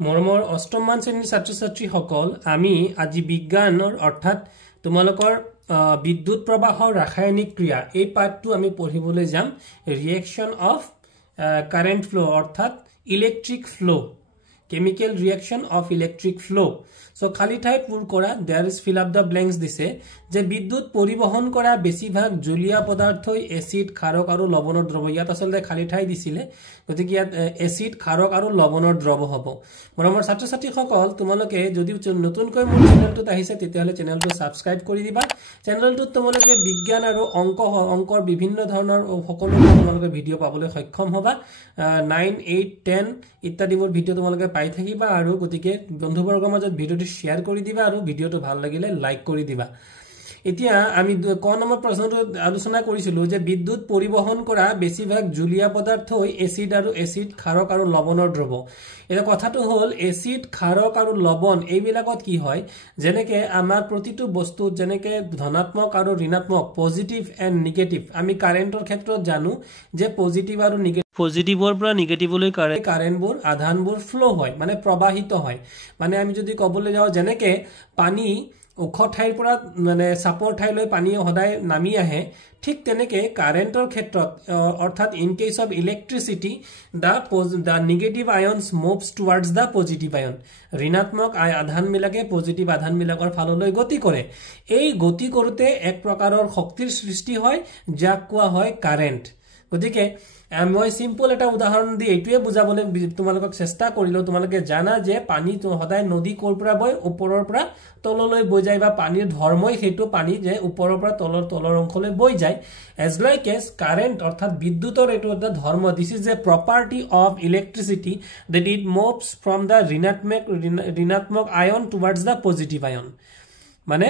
মৰমৰ অষ্টমমান শ্ৰেণীৰ ছাত্ৰ ছাত্ৰীসকল আমি আজি বিজ্ঞানৰ অৰ্থাৎ তোমালোকৰ বিদ্যুৎ প্ৰবাহৰ ৰাসায়নিক ক্ৰিয়া এই পাঠটো আমি পঢ়িবলৈ যাম ৰিএকশন অফ কাৰেন্ট ফ্লো অৰ্থাৎ electric flow chemical reaction of electric flow so খালি ঠাই পূৰ কৰা there is fill up the blanks দিছে যে বিদ্যুৎ পৰিবহন কৰা বেছিভাগ জলীয় পদাৰ্থই এসিড ক্ষাৰক আৰু লৱণৰ দ্ৰৱ ইয়াত আসলে খালি ঠাই দিছিলে গতিকে ইয়াত এসিড ক্ষাৰক আৰু লৱণৰ দ্ৰৱ হ'ব মৰমৰ ছাত্ৰ ছাত্ৰীসকল তোমালোকে যদি নতুনকৈ মোৰ চেনেলটোত আহিছে তেতিয়াহলে চেনেলটো সাবস্ক্ৰাইব কৰি দিবা চেনেলটোত তোমালোকে বিজ্ঞান আৰু অংকৰ বিভিন্ন ধৰণৰ সকলো তোমালোকে ভিডিও পাবলৈ সক্ষম হ'বা 9 8 10 ইত্যাদিবোৰ ভিডিও তোমালোকে পাই থাকিবা আৰু গতিকে বন্ধুবৰ্গৰ মাজত ভিডিওটো শেয়াৰ কৰি দিবা আৰু ভিডিওটো ভাল লাগিলে লাইক কৰি দিবা এতিয়া আমি ক নম্বৰ প্ৰশ্নটো আলোচনা কৰিছিলো যে বিদ্যুৎ পৰিবহন কৰা বেছিভাগ জলীয় পদাৰ্থ এসিড আৰু এসিড ক্ষাৰক আৰু লৱণৰ দ্ৰৱ এটা কথাটো হ'ল এসিড ক্ষাৰক আৰু লৱণ এইবিলাকত কি হয় যেনেকে আমাৰ প্ৰতিটো বস্তু যেনেকে ধনাত্মক আৰু ঋণাত্মক পজিটিভ এণ্ড নিগেটিভ আমি কাৰেন্টৰ ক্ষেত্ৰত জানো যে পজিটিভ আৰু নিগেটিভ পজিটিভৰ পৰা নিগেটিভলৈ কাৰেন্টবোৰ আধানবোৰ ফ্লো হয় মানে প্ৰবাহিত হয় মানে আমি যদি ক'বলৈ যাওঁ যেনেকে পানী ওখ ঠাইৰ পৰা মানে চাপৰ ঠাইলৈ পানী হদায় নামি আহে ঠিক তেনেকে কাৰেন্টৰ ক্ষেত্ৰত অৰ্থাৎ in case of electricity the negative ions moves towards the positive ion ঋণাত্মক আধান মিলাকে পজিটিভ আধান মিলাকৰ ফাললৈ গতি কৰে এই গতি কৰোতে এক প্ৰকাৰৰ শক্তিৰ সৃষ্টি হয় যাক কোৱা হয় কাৰেন্ট গতিকে মই সিম্পল এটা উদাহৰণ দি এইটোৱে বুজাবলৈ তোমালোকক চেষ্টা কৰিলো তোমালোকে জানা যে পানী হদায় নদী কোৰ পৰা বয় ওপৰৰ পৰা তললৈ বৈ যায় বা পানীৰ ধৰ্মই হেতু পানী যে ওপৰৰ পৰা তলৰ অংশলৈ বৈ যায় এজ লাইক এজ কাৰেন্ট অৰ্থাৎ বিদ্যুতৰ এটো এটা ধৰ্ম this is a property of electricity that it moves from the ঋণাত্মক আয়ন টুৱাৰ্ডস দা পজিটিভ আয়ন মানে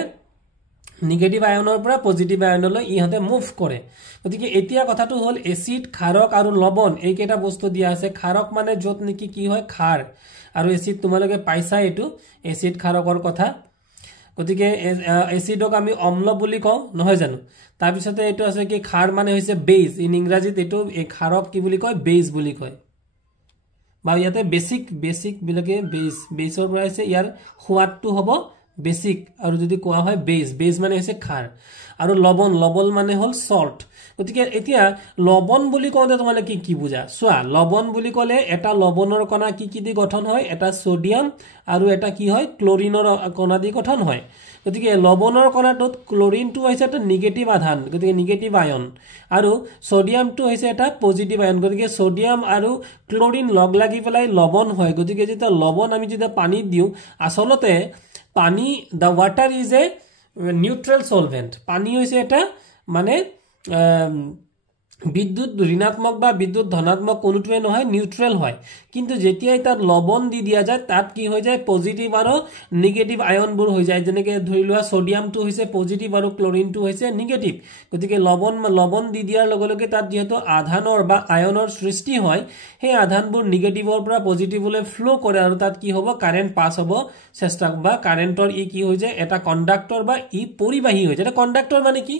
নিগেটিভ আয়নৰ পৰা পজিটিভ আয়নলৈ ইহতে মুভ কৰে গতিকে এতিয়া কথাটো হ'ল এসিড ক্ষাৰক আৰু লৱণ এইকেইটা বস্তু দিয়া আছে ক্ষাৰক মানে যত নেকি কি হয় ক্ষাৰ আৰু এসিড তোমালোকে পাইছা এটো এসিড ক্ষাৰকৰ কথা গতিকে এসিডক আমি অম্ল বুলি কওঁ নহয় জানো তাৰ পিছতে এটো আছে কি ক্ষাৰ মানে হৈছে বেজ ইন ইংৰাজীত এটো এই ক্ষাৰক কি বুলি কয় বেজ বুলি কয় বা ইয়াতে বেসিক বিলাকে বেজৰ পৰা আছে ইয়াৰ সোৱাদটো হ'ব বেসিক আৰু যদি কোৱা হয় বেজ মানে হৈছে ক্ষাৰ আৰু লৱণ মানে হল সল্ট গতিকে এতিয়া লৱণ বুলি কওঁতে তোমালোকে কি বুজা সোৱা লৱণ বুলি ক'লে এটা লৱণৰ কণা কি দি গঠন হয় এটা সোডিয়াম আৰু এটা কি হয় ক্লোৰিনৰ কণা দি গঠন হয় গতিকে লৱণৰ কণাটোত ক্লোৰিনটো হৈছে এটা নিগেটিভ আধান গতিকে নিগেটিভ আয়ন আৰু সোডিয়ামটো হৈছে এটা পজিটিভ আয়ন গতিকে সোডিয়াম আৰু ক্লোৰিন লগ লাগি পেলাই লৱণ হয় গতিকে যেতিয়া লৱণ আমি যেতিয়া পানীত দিও আসলতে পানী the water is a neutral solvent পানী হৈছে এটা মানে বিদ্যুৎ ঋণাত্মক বা বিদ্যুৎ ধনাত্মক কোনোটোৱে নহয় নিউট্ৰেল হয় কিন্তু যেতিয়াই তাত লৱণ দি দিয়া যায় তাত কি হৈ যায় পজিটিভ আৰু নিগেটিভ আয়নবোৰ হৈ যায় যেনেকৈ ধৰি লোৱা সোডিয়ামটো হৈছে পজিটিভ আৰু ক্লোৰিনটো হৈছে নিগেটিভ গতিকে লৱণ দি দিয়াৰ লগে লগে তাত যেহেতু আধানৰ বা আয়নৰ সৃষ্টি হয় সেই আধানবোৰ নিগেটিভৰ পৰা পজিটিভলৈ ফ্লো কৰে আৰু তাত কি হ'ব কাৰেন্ট পাস হ'ব চেষ্টা বা কাৰেন্টৰ ই কি হৈ যায় এটা কণ্ডাক্টৰ বা ই পৰিবাহী হৈ যায় এটা কণ্ডাক্টৰ মানে কি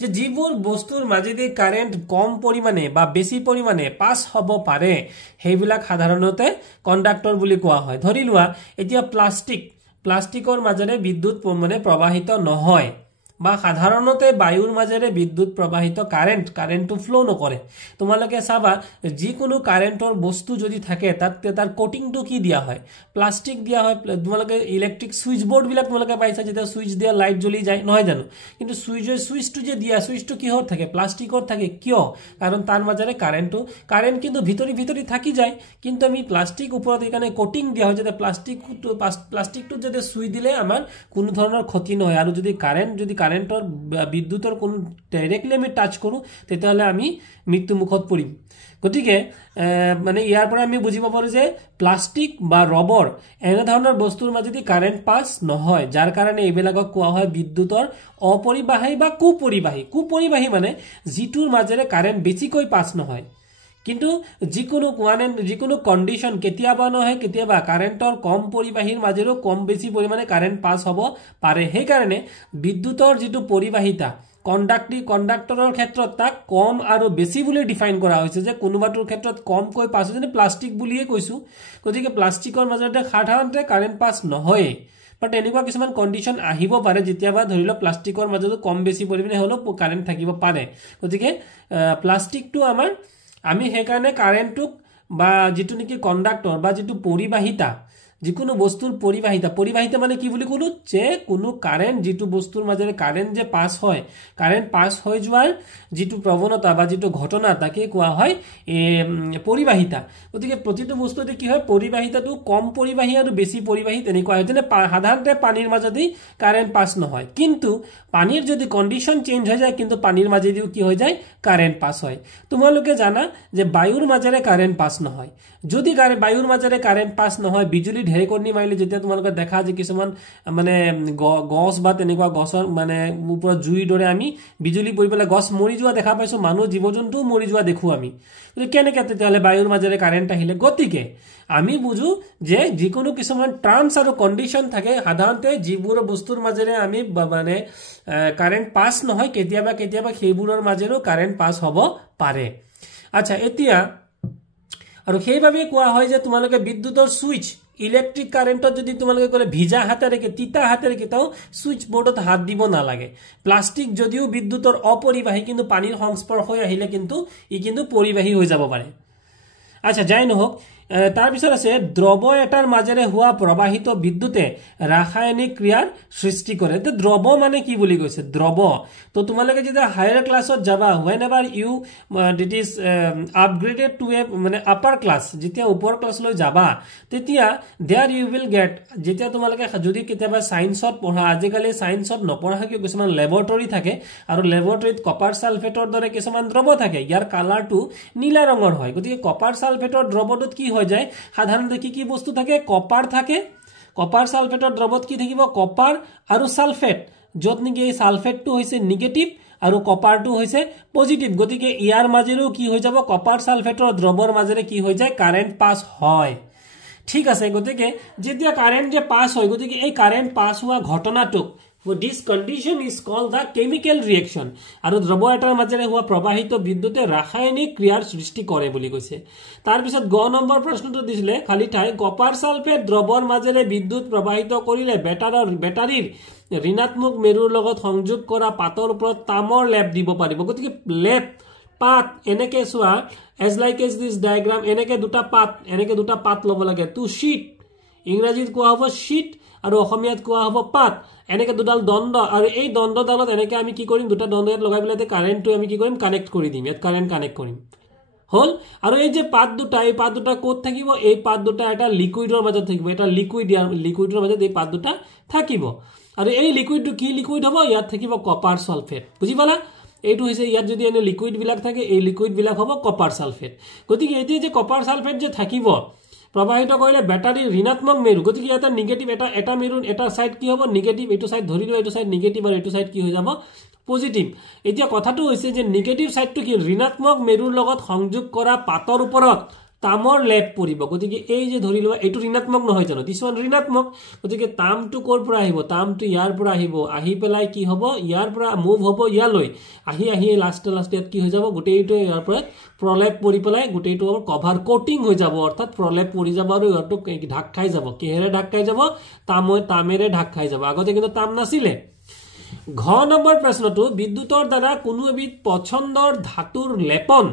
যে যিবোৰ বস্তুৰ মাজেদি কাৰেন্ট কম পৰিমাণে বা বেছি পৰিমাণে পাস হ'ব পাৰে হেইবিলাক সাধাৰণতে কণ্ডাক্টৰ বুলি কোৱা হয় ধৰি লোৱা এতিয়া প্লাষ্টিকৰ মাজেৰে বিদ্যুৎ মানে প্ৰবাহিত নহয় বা সাধাৰণতে বায়ুৰ মাজেৰে বিদ্যুৎ প্ৰবাহিত কাৰেন্টটো ফ্লো নকৰে তোমালোকে চাবা যিকোনো কাৰেন্টৰ বস্তু যদি থাকে তাত তাৰ কোটিংটো কি দিয়া হয় প্লাষ্টিক দিয়া হয় তোমালোকে ইলেক্ট্ৰিক সুইচ বোৰ্ড বিলাক তোমালোকে পাইছা যেতিয়া সুইচ দিয়া লাইট জ্বলি যায় নহয় জানো কিন্তু সুইচটো যে দিয়া সুইচটো কিহৰ থাকে প্লাষ্টিকৰ থাকে কিয় কাৰণ তাৰ মাজেৰে কাৰেন্ট কিন্তু ভিতৰি থাকি যায় কিন্তু আমি প্লাষ্টিক ওপৰত এখানে কোটিং দিয়া হয় যাতে প্লাষ্টিকটো যদি সুই দিলে আমাৰ কোনো ধৰণৰ ক্ষতি নহয় আৰু যদি কাৰেন্টৰ বিদ্যুতৰ কোন ডাইৰেক্টলি আমি টাচ কৰো তেতিয়াহলে আমি মৃত্যু মুখত পৰিম গতিকে মানে ইয়াৰ পৰা আমি বুজিব পাৰো যে প্লাষ্টিক বা ৰবৰ এনে ধৰণৰ বস্তুৰ মাজেদি কাৰেন্ট পাস নহয় যাৰ কাৰণে এইবিলাকক কোৱা হয় বিদ্যুতৰ অপৰিবাহী বা কুপৰিবাহী মানে যিটোৰ মাজেৰে কাৰেন্ট বেছিকৈ পাস নহয় কিন্তু যিকোনো কন্ডিশন কেতিয়াবা নহয় কেতিয়াবা কাৰেন্টৰ কম পৰিবাহীৰ মাজেৰো কম বেছি পৰিমাণে কাৰেন্ট পাস হ'ব পাৰে সেই কাৰণে বিদ্যুতৰ যেটো পৰিবাহিতা কণ্ডাক্টৰৰ ক্ষেত্ৰত তাক কম আৰু বেছি বুলি ডিফাইন কৰা হৈছে যে কোনোবাটোৰ ক্ষেত্ৰত কমকৈ পাছ হৈছে যেনে প্লাষ্টিক বুলিয়ে কৈছো গতিকে প্লাষ্টিকৰ মাজতে সাধাৰণতে কাৰেণ্ট পাছ নহয় বাট এনেকুৱা কিছুমান কণ্ডিশ্যন আহিব পাৰে যেতিয়াবা ধৰি লওক প্লাষ্টিকৰ মাজতো কম বেছি পৰিমাণে হ'লেও কাৰেণ্ট থাকিব পাৰে গতিকে প্লাষ্টিকটো আমি সেইকাৰণে কাৰেণ্টটোক বা যেটো নেকি কণ্ডাক্টৰ বা যেটো পৰিবাহিতা যিকোনো বস্তুৰ পৰিবাহিতা মানে কি বুলি কলো যে কোনো কাৰেণ্ট যেটো বস্তুৰ মাজেৰে কাৰেণ্ট যে পাছ হয় কাৰেণ্ট পাছ হৈ যোৱাৰ যেটো প্ৰৱণতা বা যেটো ঘটনা তাকে কোৱা হয় পৰিবাহিতা গতিকে প্ৰতিটো বস্তুতে কি হয় পৰিবাহিতাটো কম পৰিবাহী আৰু বেছি পৰিবাহী তেনেকুৱা হয় যেনে সাধাৰণতে পানীৰ মাজেদি কাৰেণ্ট পাছ নহয় কিন্তু পানীৰ যদি কণ্ডিশ্যন চেঞ্জ হৈ যায় কিন্তু পানীৰ মাজেদিও কি হৈ যায় কাৰেণ্ট পাছ হয় তোমালোকে জানা যে বায়ুৰ মাজেৰে কাৰেণ্ট পাছ নহয় যদি বায়ুৰ মাজেৰে কাৰেণ্ট পাছ নহয় বিজুলী ঢেৰেকনি মাৰিলে যেতিয়া তোমালোকে দেখা যে কিছুমান মানে গছ বা তেনেকুৱা গছৰ মানে ওপৰত জুইৰ দৰে আমি বিজুলী পৰি পেলাই গছ মৰি যোৱা দেখা পাইছো মানুহ জীৱ-জন্তু মৰি যোৱা দেখো আমি কেনেকৈ তেতিয়াহ'লে বায়ুৰ মাজেৰে কাৰেণ্ট আহিলে গতিকে আমি বুজো যে যিকোনো কিছুমান টাৰ্মছ আৰু কণ্ডিশ্যন থাকে সাধাৰণতে যিবোৰ বস্তুৰ মাজেৰে আমি মানে কাৰেণ্ট পাছ নহয় কেতিয়াবা সেইবোৰৰ মাজেৰেও কাৰেণ্ট পাছ হ'ব পাৰে আচ্ছা এতিয়া আৰু সেইভাবে কোৱা হয় যে তোমালোকে বিদ্যুতৰ সুইচ ইলেক্ট্ৰিক কাৰেণ্টত যদি তোমালোকে কলে ভিজা হাতেৰে তিতা হাতেৰে কেটাও সুইচ বোৰ্ডত হাত দিব নালাগে প্লাষ্টিক যদিও বিদ্যুতৰ অপৰিবাহী কিন্তু পানীৰ সংস্পৰ্শ হৈ আহিলে কিন্তু পৰিবাহী হৈ যাব পাৰে আচ্ছা যাই নহওক তাৰ পিছত আছে দ্ৰৱ এটাৰ মাজেৰে হোৱা প্ৰবাহিত বিদ্যুতে ৰাসায়নিক ক্ৰিয়াৰ সৃষ্টি কৰে তো দ্ৰৱ মানে কি বুলি কৈছে দ্ৰৱ তো তোমালোকে যেতিয়া হায়াৰ ক্লাছত যাবা whenever you it is upgraded to a মানে আপাৰ ক্লাছ যেতিয়া ওপৰ ক্লাছলৈ যাবা তেতিয়া there you will get যেতিয়া তোমালোকে যদি কেতিয়াবা সায়েন্সত পঢ়া আজিকালি সায়েন্সত নপঢ়া কি কিছুমান ল্যাবৰেটৰী থাকে আৰু ল্যাবৰেটৰীত কপাৰ সালফেটৰ দৰে কিছুমান দ্ৰৱ থাকে ইয়াৰ কালাৰটো নীলা ৰঙৰ হয় গতিকে কপাৰ সালফেটৰ দ্ৰৱটোত কি হৈ যায় সাধাৰণতে কি বস্তু থাকে কপাৰ সালফেটৰ দ্ৰৱত কি থাকিব কপাৰ আৰু সালফেট যত নেকি এই সালফেটটো হৈছে নিগেটিভ আৰু কপাৰটো হৈছে পজিটিভ গতিকে ইয়াৰ মাজেৰেও কি হৈ যাব কপাৰ সালফেটৰ দ্ৰৱৰ মাজেৰে কি হৈ যায় কাৰেণ্ট পাছ হয় ঠিক আছে গতিকে যেতিয়া কাৰেণ্ট যে পাছ হয় গতিকে এই কাৰেণ্ট পাছ হোৱা ঘটনাটোক this condition is called the chemical reaction আৰু দ্ৰৱ এটাৰ মাজেৰে হোৱা প্ৰবাহিত বিদ্যুতে ৰাসায়নিক ক্ৰিয়াৰ সৃষ্টি কৰে বুলি কৈছে তাৰ পিছত গ নম্বৰ প্ৰশ্নটো দিছিলে খালি ঠাই কপাৰ সালফেট দ্ৰৱৰ মাজেৰে বিদ্যুৎ প্ৰবাহিত কৰিলে বেটাৰীৰ ঋণাত্মক মেৰুৰ লগত সংযোগ কৰা পাতৰ ওপৰত তামৰ লেপ দিব পাৰিব গতিকে লেপ পাত এনেকে চোৱা as like as this diagram এনেকে দুটা পাত লব লাগে টু শীট ইংৰাজীত কোৱা হ'ব শীট আৰু অসমীয়াত কোৱা হ'ব পাত এনেকে দুডাল দণ্ড আৰু এই দণ্ডডালত এনেকে আমি কি কৰিম দুটা দণ্ড ইয়াত লগাই পেলাই কাৰেণ্টটো আমি কি কৰিম কানেক্ট কৰি দিম ইয়াত কাৰেণ্ট কানেক্ট কৰিম হল আৰু এই যে পাত দুটা কোত থাকিব এই পাত দুটা এটা লিকুইডৰ মাজত থাকিব এটা লিকুইডৰ মাজত এই পাত দুটা থাকিব আৰু এই লিকুইডটো কি লিকুইড হ'ব ইয়াত থাকিব কপাৰ সালফেট বুজি পালা এইটো হৈছে ইয়াত যদি এনে লিকুইড বিলাক থাকে এই লিকুইড বিলাক হ'ব কপাৰ সালফেট গতিকে এতি যে কপাৰ সালফেট যে থাকিব প্ৰবাহিত কৰিলে ব্যাটাৰী ঋণাত্মক মেৰু গতিকে এটা নেগেটিভ এটা মেৰু এটা সাইড কি হ'ব নেগেটিভ এটো সাইড ধৰি লও এটো সাইড নেগেটিভ আৰু এটো সাইড কি হৈ যাব পজিটিভ এতিয়া কথাটো হৈছে যে নেগেটিভ সাইডটো কি ঋণাত্মক মেৰুৰ লগত সংযোগ কৰা পাতৰ ওপৰত তামৰ লেপ পৰিব গতিকে এই যে ধৰি লও এটো ঋণাত্মক নহয় জানো দিছন ঋণাত্মক গতিকে তামটো কৰ পৰা আহিব তামটো ইয়াৰ পৰা আহিব আহি পেলাই কি হ'ব ইয়াৰ পৰা মুভ হ'ব ইয়ালৈ আহি লাষ্ট ইয়াত কি হৈ যাব গোটেইটো ইয়াৰ পৰা প্ৰলেপ পৰি পেলাই গোটেইটো কভাৰ কোটিং হৈ যাব অৰ্থাৎ প্ৰলেপ পৰি যাব আৰু ইয়াৰটো ঢাক খাই যাব কিহেৰে ঢাক খাই যাব তামেৰে ঢাক খাই যাব আগতে কিন্তু তাম নাছিলে ঘ নম্বৰ প্ৰশ্নটো বিদ্যুতৰ দ্বাৰা কোনো এবিধ পছন্দৰ ধাতুৰ লেপন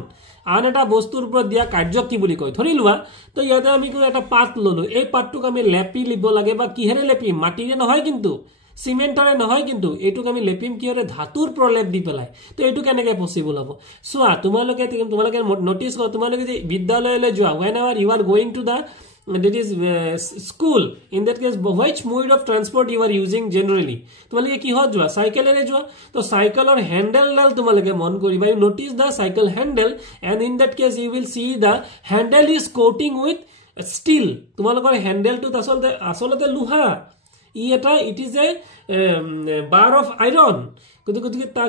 আন এটা বস্তুৰ ওপৰত দিয়া কাৰ্য কি বুলি কয় ধৰি লোৱা তো ইয়াতে আমি এটা পাত ললো এই পাতটোক আমি লেপি লিব লাগে বা কিহেৰে লেপিম মাটিৰে নহয় কিন্তু সিমেন্টৰে নহয় কিন্তু এটুক আমি লেপিম কিহৰে ধাতুৰ প্ৰলেপ দি পেলাই তো এটু কেনেকৈ পসিবল হ'ব সোৱা তোমালোকে নোটিস কৰা তোমালোকে যে বিদ্যালয়লৈ যোৱা whenever you are going to the that is school in that case which mode of transport you are using generally তোমালোকে কি হত যোৱা সাইকেলেৰে যোৱা তো সাইকেলৰ হ্যান্ডেলডাল তোমালোকে মন কৰিবা you notice the cycle handle and in that case you will see the handle is coating with steel তোমালোকৰ হ্যান্ডেলটো আসলতে লোহা it is a bar of iron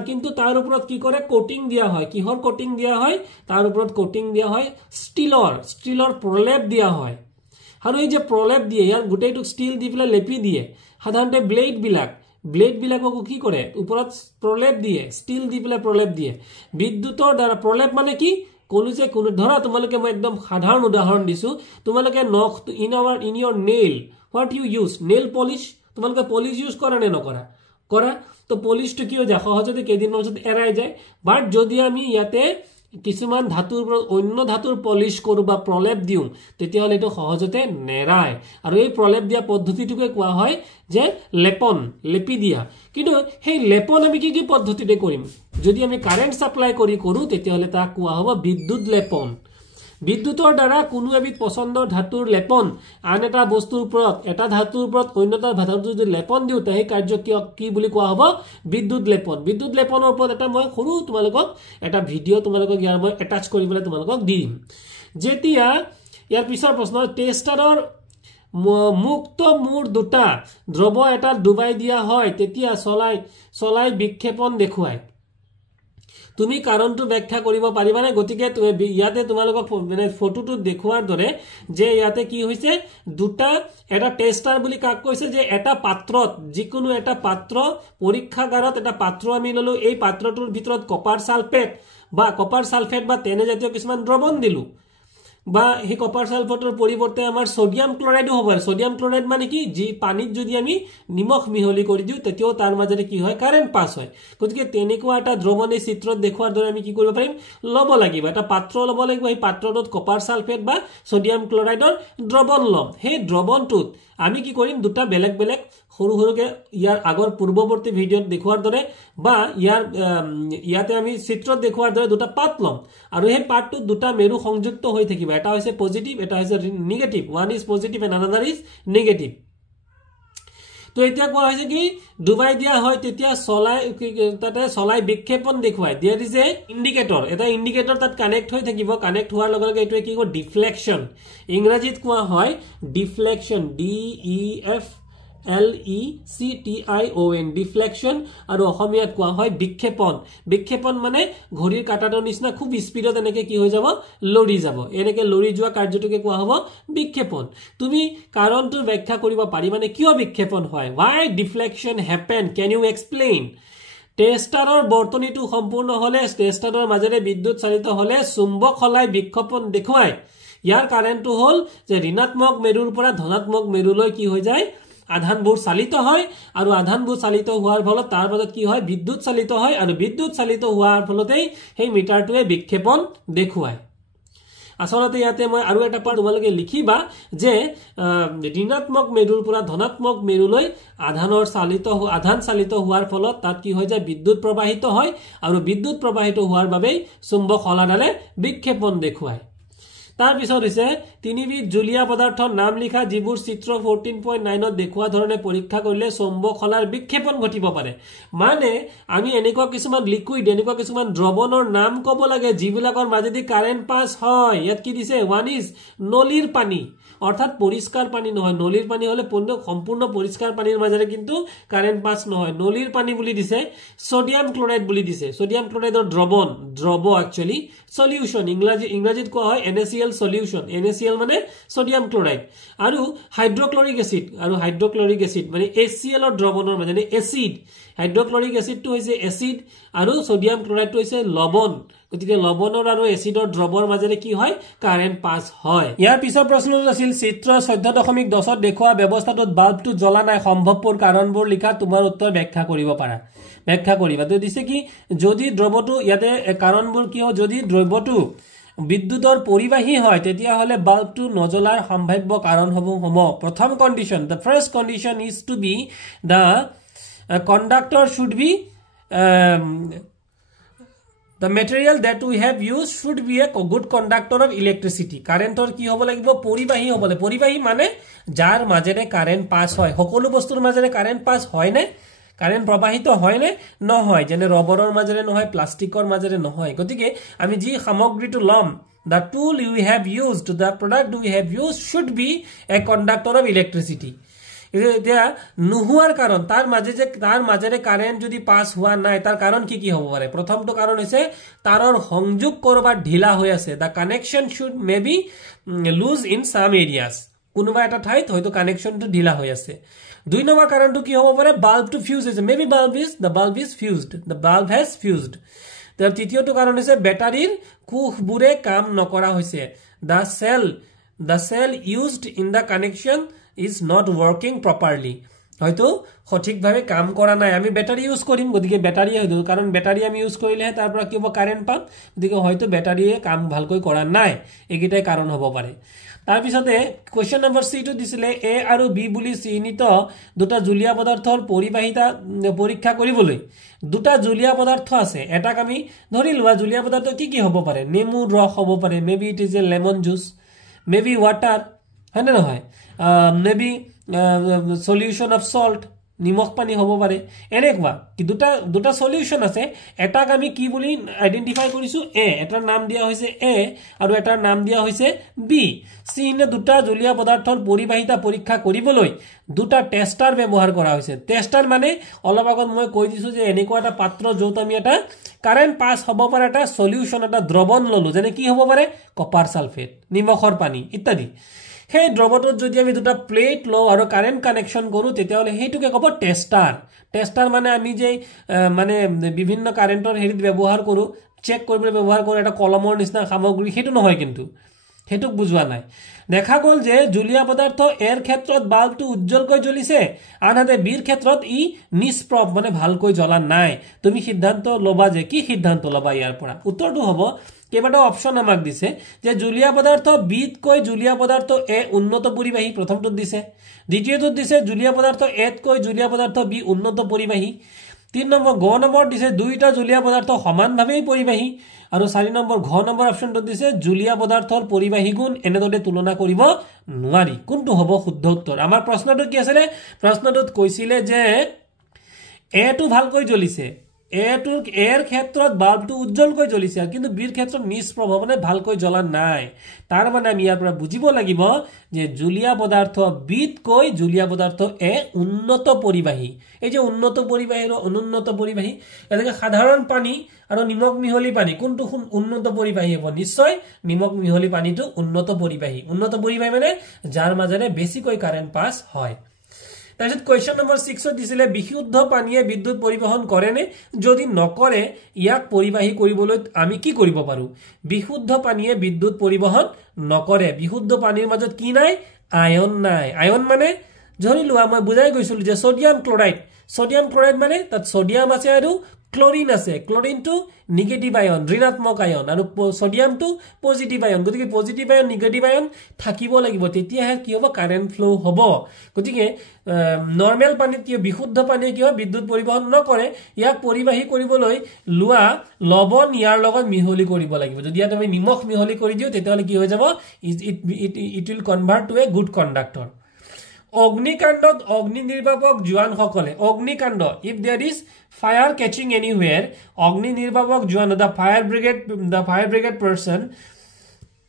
কিন্তু তার উপৰত কি কৰে কোটিং দিয়া হয় কিহৰ কোটিং দিয়া হয় তাৰ উপৰত কোটিং দিয়া হয় স্টিলৰ প্ৰলেপ দিয়া হয় আৰু এই যে প্ৰলেপ দিয়ে ইয়াৰ গোটেইটো স্টিল দি পেলাই লেপি দিয়ে সাধাৰণতে ব্লেড বিলাক ব্লেড বিলাকক কি কৰে ওপৰত প্ৰলেপ দিয়ে ষ্টিল দি পেলাই প্ৰলেপ দিয়ে বিদ্যুতৰ দ্বাৰা প্ৰলেপ মানে কি কোনু যে কোনু ধৰা তোমালোকে মই একদম সাধাৰণ উদাহৰণ দিছো তোমালোকে নখ in your nail what you use nail polish তোমালোকে পলিশ ইউজ কৰা নে নকৰা কৰা তো পলিশটো কি হৈ যায় সহজতে কেইদিনমানৰ পিছত এৰাই যায় বাট যদি আমি ইয়াতে কিছুমান ধাতুৰ অন্য ধাতুৰ পলিশ কৰো বা প্ৰলেপ দিও তেতিয়াহলে এটো সহজতে নেৰায় আৰু এই প্ৰলেপ দিয়া পদ্ধতিটোকে কোৱা হয় যে লেপন লেপি দিয়া কিন্তু সেই লেপন আমি কি পদ্ধতিতে কৰিম যদি আমি কাৰেন্ট সাপ্লাই কৰো তেতিয়াহলে তা কোৱা হ'ব বিদ্যুৎ লেপন বিদ্যুতৰ দ্বাৰা কোনো এবিধ পছন্দৰ ধাতুৰ লেপন আন এটা বস্তুৰ ওপৰত এটা ধাতুৰ ওপৰত অন্য এটা ধাতুৰ যদি লেপন দিও তাহে কাৰ্য কি বুলি কোৱা হ'ব বিদ্যুৎ লেপনৰ ওপৰত এটা মই সৰু তোমালোকক এটা ভিডিও তোমালোকক ইয়াৰ মই এটাচ কৰিবলৈ তোমালোকক দিম যেতিয়া ইয়াৰ পিছৰ প্ৰশ্ন টেষ্টাৰৰ মুক্ত মূৰ দুটা দ্ৰৱ এটা ডুবাই দিয়া হয় তেতিয়া চলাই বিক্ষেপণ দেখুৱায় তুমি কাৰণটো ব্যাখ্যা কৰিব পাৰিবানে গতিকে ইয়াতে তোমালোকক মানে ফটোটো দেখুৱাৰ দৰে যে ইয়াতে কি হৈছে দুটা এটা টেষ্টাৰ বুলি কাক কৈছে যে এটা পাত্ৰত যিকোনো এটা পাত্ৰ পৰীক্ষাগাৰত এটা পাত্ৰ আমি ললো এই পাত্ৰটোৰ ভিতৰত কপাৰ সালফেট বা তেনে জাতীয় কিছুমান দ্ৰৱণ দিলো বা হে কপাৰ সালফেটৰ পৰিৱৰ্তে আমাৰ সোডিয়াম ক্লোৰাইডো হ'ব সোডিয়াম ক্লোৰাইড মানে কি যি পানীত যদি আমি নিমখ মিহলি কৰি দিও তেতিয়াও তাৰ মাজতে কি হয় কাৰেন্ট পাস হয় গতিকে তেনেকুৱা এটা দ্ৰৱণে চিত্ৰত দেখুৱাৰ দৰে আমি কি কৰিব পাৰিম লব লাগিব এটা পাত্ৰ লব লাগিব এই পাত্ৰটোত কপাৰ সালফেট বা সোডিয়াম ক্লোৰাইডৰ দ্ৰৱণ লম সেই দ্ৰৱণটোত আমি কি কৰিম দুটা বেলেগ বেলেগ সৰু সৰুকে ইয়াৰ আগৰ পূৰ্ববৰ্তী ভিডিওত দেখুৱাৰ দৰে বা ইয়াতে আমি চিত্ৰত দেখুৱাৰ দৰে দুটা পাত লম আৰু এই পাতটোত দুটা মেৰু সংযুক্ত হৈ থাকিব এটা হৈছে পজিটিভ এটা হৈছে negative one is positive and another is negative তো এতিয়া কোৱা হৈছে কি ডুবাই দিয়া হয় তেতিয়া চলাই বিক্ষেপণ দেখুৱায় দেয়াৰ ইজ এ ইন্ডিকেটৰ এটা ইন্ডিকেটৰ তাত কানেক্ট হৈ থাকিব কানেক্ট হোৱাৰ লগে লগে এটোৱে কি হ'ব ডিফ্লেকশন ইংৰাজীত কোৱা হয় ডিফ্লেকশন DEFLECTION ডিফ্লেকশন আৰু অসমীয়াত কোৱা হয় বিক্ষেপণ মানে ঘড়ীৰ কাটাটোৰ নিচিনা খুব স্পিডত এনেকে কি হৈ যাব লৰি যাব এনেকে লৰি যোৱা কাৰ্যটোকে কোৱা হ'ব বিক্ষেপণ তুমি কাৰণটো ব্যাখ্যা কৰিব পাৰি মানে কিয় বিক্ষেপণ হয় why deflection happen can you explain টেষ্টাৰৰ বৰ্তনীটো সম্পূৰ্ণ হলে টেষ্টাৰৰ মাজেৰে বিদ্যুৎ চালিত হলে চুম্বক হলাই বিক্ষেপণ দেখুৱায় ইয়াৰ কাৰণটো হল যে ঋণাত্মক মেৰুৰ পৰা ধনাত্মক মেৰুলৈ কি হৈ যায় আধানবোৰ চালিত হয় আৰু আধানবোৰ চালিত হোৱাৰ ফলত তাৰ মাজত কি হয় বিদ্যুৎ চালিত হয় আৰু বিদ্যুৎ চালিত হোৱাৰ ফলতেই সেই মিটাৰটোৱে বিক্ষেপণ দেখুৱায় আসলতে ইয়াতে মই আৰু এটা পাৰ তোমালোকে লিখিবা যে ঋণাত্মক মেৰুৰ পৰা ধনাত্মক মেৰুলৈ আধান চালিত হোৱাৰ ফলত তাত কি হৈ যায় বিদ্যুৎ প্ৰবাহিত হয় আৰু বিদ্যুৎ প্ৰবাহিত হোৱাৰ বাবে চুম্বক শলাডালে বিক্ষেপণ দেখুৱায় তাৰ পিছত হৈছে তিনিবিধ জুলীয়া পদাৰ্থৰ নাম লিখা যিবোৰ চিত্ৰ 14.9 ত দেখুৱা ধৰণে পৰীক্ষা কৰিলে চুম্বক শলাৰ বিক্ষেপণ ঘটিব পাৰে মানে আমি এনেকুৱা কিছুমান লিকুইড এনেকুৱা কিছুমান দ্ৰৱণৰ নাম ক'ব লাগে যিবিলাকৰ মাজেদি কাৰেন্ট পাস হয় ইয়াত কি দিছে ওয়ান ইজ নলীৰ পানী অৰ্থাৎ পৰিষ্কাৰ পানী নহয় নলীৰ পানী হলে সম্পূৰ্ণ পৰিষ্কাৰ পানীৰ মাজেৰে কিন্তু কাৰেন্ট পাস নহয় নলীৰ পানী বুলি দিছে সোডিয়াম ক্লোৰাইড বুলি দিছে সোডিয়াম ক্লোৰাইডৰ দ্ৰৱ একচুয়ালি সলিউশন ইংৰাজীত কোৱা হয় NaCl সলিউশন NaCl মানে সোডিয়াম ক্লোৰাইড আৰু হাইড্ৰক্লোৰিক এসিড মানে HCl ৰ দ্ৰৱণৰ মানে এসিড হাইড্ৰক্লোৰিক এসিডটো হৈছে এসিড আৰু সোডিয়াম ক্লোৰাইডটো হৈছে লৱণ গতিকে লৱণৰ আৰু এসিডৰ দ্ৰৱৰ মাজেৰে কি হয় কাৰেন্ট পাস হয় ইয়াৰ পিছৰ প্ৰশ্নটো আছিল চিত্ৰ 14.10 ত দেখুৱা ব্যৱস্থাটোত বাল্বটো জ্বলা নাই সম্ভৱপৰ কাৰণবোৰ লিখা তোমাৰ উত্তৰ ব্যাখ্যা কৰিবা তো দিছে কি যদি দ্ৰৱটো ইয়াতে কাৰণবোৰ কি হয় যদি দ্ৰৱটো বিদ্যুতৰ পৰিবাহী হয় তেতিয়া হলে বাল্বটো নজ্বলাৰ সম্ভাৱ্য কাৰণ হ'ব প্ৰথম condition the first condition is to be the conductor should be the material that we have used should be a good conductor of electricity কাৰেন্টৰ কি হ'ব লাগিব পৰিবাহী মানে যাৰ মাজেৰে কাৰেন্ট পাস হয় সকলো বস্তুৰ মাজেৰে কাৰেন্ট পাস হয় নে কাৰেন্ট প্ৰবাহিত হয় নে নহয় যেনে ৰবৰৰ মাজেৰে নহয় প্লাষ্টিকৰ মাজেৰে নহয় গতিকে আমি যি সামগ্ৰীটো লম the tool you have used the product we have used should be a conductor of electricity এতিয়া নোহোৱাৰ কাৰণ তাৰ মাজেৰে কাৰেন্ট যদি পাস হোৱা নাই তাৰ কাৰণ কি হ'ব পাৰে প্ৰথমটো কাৰণ হৈছে তাৰৰ সংযোগ কৰবাত ঢিলা হৈ আছে the connection should maybe loose in some areas কোনোবা এটা ঠাইত হয়তো কানেকশনটো ঢিলা হৈ আছে 2 নম্বৰ কাৰণটো কি হ'ব পাৰে বাল্বটো ফিউজ হৈছে maybe the bulb is fused the bulb has fused তাৰ তৃতীয়টো কাৰণ হৈছে ব্যাটাৰীৰ কোষবোৰে কাম নকৰা হৈছে the cell used in the connection is not working properly হয়তো সঠিকভাৱে কাম কৰা নাই আমি ব্যাটাৰী ইউজ কৰিম গতিকে ব্যাটাৰী হয়তো কাৰণ ব্যাটাৰী আমি ইউজ কৰিলে তাৰ পৰা কি হ'ব কাৰেন্ট পাম গতিকে হয়তো ব্যাটাৰীয়ে কাম ভালকৈ কৰা নাই একিটাই কাৰণ হ'ব পাৰে তাৰ পিছতে কোৱেশ্চন নম্বৰ সি টো দিছিলে এ আৰু বি বুলি চিহ্নিত দুটা জুলীয়া পদাৰ্থৰ পৰিবাহিতা পৰীক্ষা কৰিবলৈ দুটা জুলীয়া পদাৰ্থ আছে এটাক আমি ধৰি লোৱা জুলীয়া পদাৰ্থ কি হ'ব পাৰে নেমু ৰস হ'ব পাৰে maybe it is a lemon juice maybe water হয়নে নহয় মেবি solution of salt নিমখ পানী হ'ব পাৰে এনেকুৱা কি দুটা সলিউশন আছে এটাক আমি কি বুলি আইডেন্টিফাই কৰিছো এ এটাৰ নাম দিয়া হৈছে এ আৰু এটাৰ নাম দিয়া হৈছে বি চিহ্ন দুটা জলীয় পদাৰ্থৰ পৰিবাহিতা পৰীক্ষা কৰিবলৈ দুটা টেষ্টাৰ ব্যৱহাৰ কৰা হৈছে টেষ্টাৰ মানে অলপ আগত মই কৈ দিছো যে এনেকুৱা এটা পাত্ৰ য'ত আমি এটা কাৰেন্ট পাস হ'ব পাৰে এটা সলিউশন এটা দ্ৰৱণ ললো যেনে কি হ'ব পাৰে কপাৰ সালফেট নিমখৰ পানী ইত্যাদি সেই দ্ৰৱটোত যদি আমি দুটা প্লেট লও আৰু কাৰেন্ট কানেকশন কৰো তেতিয়ালে হেতুকে কব টেষ্টাৰ মানে আমি যে মানে বিভিন্ন কাৰেন্টৰ হেৰিত ব্যৱহাৰ কৰো চেক কৰিবলৈ ব্যৱহাৰ কৰো এটা কলমৰ নিচিনা সামগ্ৰী হেতু নহয় কিন্তু হেতুক বুজোৱা নাই দেখা গল যে জুলীয়া পদাৰ্থ এৰ ক্ষেত্ৰত বাল্বটো উজ্জ্বলকৈ জ্বলিছে আনহাতে বিৰ ক্ষেত্ৰত ই নিষ্প্ৰভ মানে ভালকৈ জ্বলা নাই তুমি সিদ্ধান্ত লবা যে কি সিদ্ধান্ত লবা ইয়াৰ পৰা উত্তৰটো হ'ব কেইবাটা অপশন আমাক দিছে যে জুলীয়া পদাৰ্থ বিতকৈ জুলীয়া পদাৰ্থ এ উন্নত পৰিবাহী প্ৰথমটো দিছে দ্বিতীয়টো দিছে জুলীয়া পদাৰ্থ এতকৈ জুলীয়া পদাৰ্থ বি উন্নত পৰিবাহী 3 নম্বৰ গ নম্বৰ দিছে দুইটা জুলীয়া পদাৰ্থ সমানভাৱে পৰিবাহী আৰু 4 নম্বৰ ঘ নম্বৰ অপশনটো দিছে জুলীয়া পদাৰ্থৰ পৰিবাহী গুণ এনেদৰে তুলনা কৰিব নোৱাৰি কোনটো হ'ব শুদ্ধ উত্তৰ আমাৰ প্ৰশ্নটো কি আছিল প্ৰশ্নটোত কৈছিলে যে এটো ভালকৈ জ্বলিছে এৰ ক্ষেত্ৰত বাল্বটো উজ্জ্বলকৈ জ্বলিছে কিন্তু বিৰ ক্ষেত্ৰত নিষ্প্ৰভ মানে ভালকৈ জ্বলা নাই তাৰ মানে আমি ইয়াৰ পৰা বুজিব লাগিব যে জুলীয়া পদাৰ্থ বিতকৈ জুলীয়া পদাৰ্থ এ উন্নত পৰিবাহী এই যে উন্নত পৰিবাহী আৰু অনুন্নত পৰিবাহী এটাকে সাধাৰণ পানী আৰু নিমখ মিহলি পানী কোনটো উন্নত পৰিবাহী হ'ব নিশ্চয় নিমখ মিহলি পানীটো উন্নত পৰিবাহী মানে যাৰ মাজেৰে বেছিকৈ কাৰেন্ট পাস হয় তাৰপিছত কোৱেশ্চন নম্বৰ 6 দিছিলে বিশুদ্ধ পানীয়ে বিদ্যুৎ পৰিবহন কৰেনে যদি নকৰে ইয়াক পৰিবাহী কৰিবলৈ আমি কি কৰিব পাৰো বিশুদ্ধ পানীয়ে বিদ্যুৎ পৰিবহন নকৰে বিশুদ্ধ পানীৰ মাজত কি নাই আয়ন মানে ধৰি লোৱা মই বুজাই গৈছিল যে সোডিয়াম ক্লোৰাইড মানে তাত সোডিয়াম আছে আৰু ক্লোৰিন আছে ক্লোৰিনটো নিগেটিভ আয়ন ঋণাত্মক আয়ন আৰু সোডিয়ামটো পজিটিভ আয়ন গতিকে পজিটিভ আয়ন নিগেটিভ আয়ন থাকিব লাগিব তেতিয়াহে কি হ'ব কারেন্ট ফ্লো হ'ব গতিকে নরমাল পানীত কি বিশুদ্ধ পানী কি হয় বিদ্যুৎ পৰিবহন নকৰে ইয়াক পৰিবাহী কৰিবলৈ লোৱা লবণ ইয়াৰ লগত মিহলি কৰিব লাগিব যদি ইয়াত আমি নিমখ মিহলি কৰি দিও তেতিয়ালে কি হৈ যাব it will convert to a good conductor অগ্নিকাণ্ডত অগ্নি নিৰ্বাপক জোৱান সকলে অগ্নিকাণ্ড if there is fire catching anywhere অগ্নি নিৰ্বাপক জোৱান the fire brigade person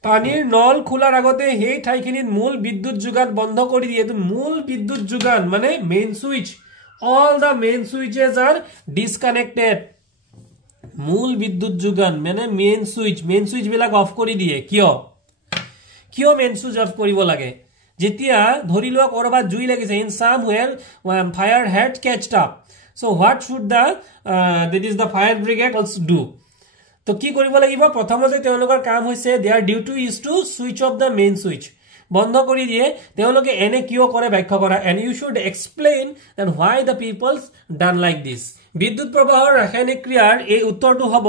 পানীৰ নল খোলাৰ আগতে হেই ঠাইখিনিত মূল বিদ্যুৎ যোগান বন্ধ কৰি দিয়ে তো মূল বিদ্যুৎ যোগান মানে main switch all the main switches are disconnected মূল বিদ্যুৎ যোগান মানে মেইন সুইচ বিলাক অফ কৰি দিয়ে কিয় মেইন সুইচ অফ কৰিব লাগে যেতিয়া ধৰি লোৱা কৰবাত জুই লাগিছে in somewhere fire had catched up so what should that is the fire brigade also do তো কি কৰিব লাগিব প্ৰথমতে তেওঁলোকৰ কাম হৈছে their duty is to switch off the main switch বন্ধ কৰি দিয়ে তেওঁলোকে এনে কিয় কৰে ব্যাখ্যা কৰা and you should explain that why the people's done like this বিদ্যুৎ প্ৰবাহৰ ৰাসায়নিক ক্ৰিয়াৰ এই উত্তৰটো হ'ব